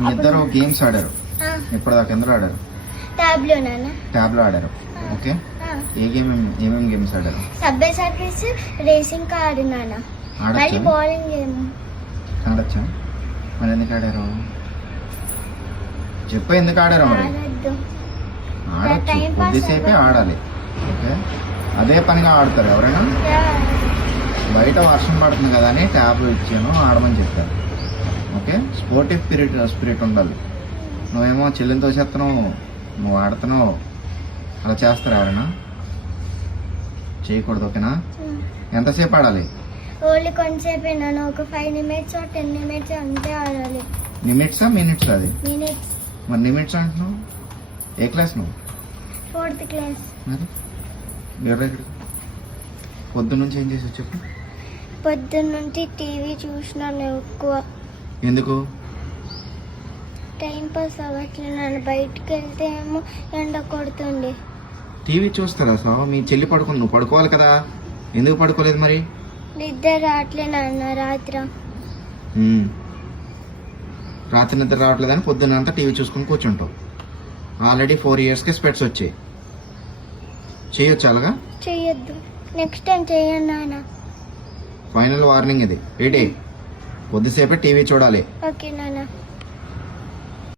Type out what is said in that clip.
మీ ఇద్దరు గేమ్స్ ఆడారు ఇప్పటిదాకా ఎందులో ఆడారు? ట్యాబ్లో ఆడారు. ఓకే, ఏమేమి గేమ్స్ ఆడారు? సబ్వే సర్కిల్స్, రేసింగ్ కార్ నాన్న, మళ్ళీ బౌలింగ్ గేమ్. ఆడచ్చా? మరి ఎందుకు ఆడారు చెప్పు, ఎందుకు ఆడారు? మరి ఆడచ్చు, కొద్దిసేపే ఆడాలి. ఓకే, అదే పనిగా ఆడతారు ఎవరైనా? బయట వర్షం పడుతుంది కదా అని ట్యాబ్ ఇచ్చాను, ఆడమని చెప్పారు. ఓకే, స్పోర్టివ్ స్పిరిట్ ఉండాలి. నువ్వేమో చెల్లిని చేస్తున్నావు, నువ్వు ఆడుతున్నావు, అలా చేస్తారు ఎవరైనా? చేయకూడదు. ఓకేనా? ఎంతసేపు ఆడాలి? ఓన్లీ కొంతసేపు, ఒక 5 minutes 10 minutes అంతే ఆడాలి. మినిట్సా మినిట్స్? అది మినిట్స్. మరి నిమిట్స్ అంటున్నావు? ఏ క్లాస్ నువ్వు? 4th class. మరి ఎవరెక్కడ పొద్దున్న నుంచి ఏం చేసావు చెప్పు? పొద్దున్న నుంచి టీవీ చూసినాను ఎక్కువ. ఎందుకు? టైం పాస్ అవ్వట్లేదు నన్ను. బయటకు వెళ్తే ఏమో ఎండ కొడుతుంది. టీవీ చూస్తారా? సార్ మీ చెల్లి పడుకుని నువ్వు పడుకోవాలి కదా, ఎందుకు పడుకోలేదు మరి? నిద్ర రావట్లేదు నాన్న రాత్రి నిద్ర రావట్లేదని పొద్దున్న అంతా టీవీ చూసుకుని కూర్చుంటావు. ఆల్రెడీ 4 yearsకి స్పెట్స్ వచ్చాయి. చేయొచ్చు అలాగా? చెయ్యొద్దు, నెక్స్ట్ టైం చెయ్యండి నాన్న. ఫైనల్ వార్నింగ్ ఇది. ఏంటి? కొద్దిసేపే టీవీ చూడాలి. ఓకే నాన్న.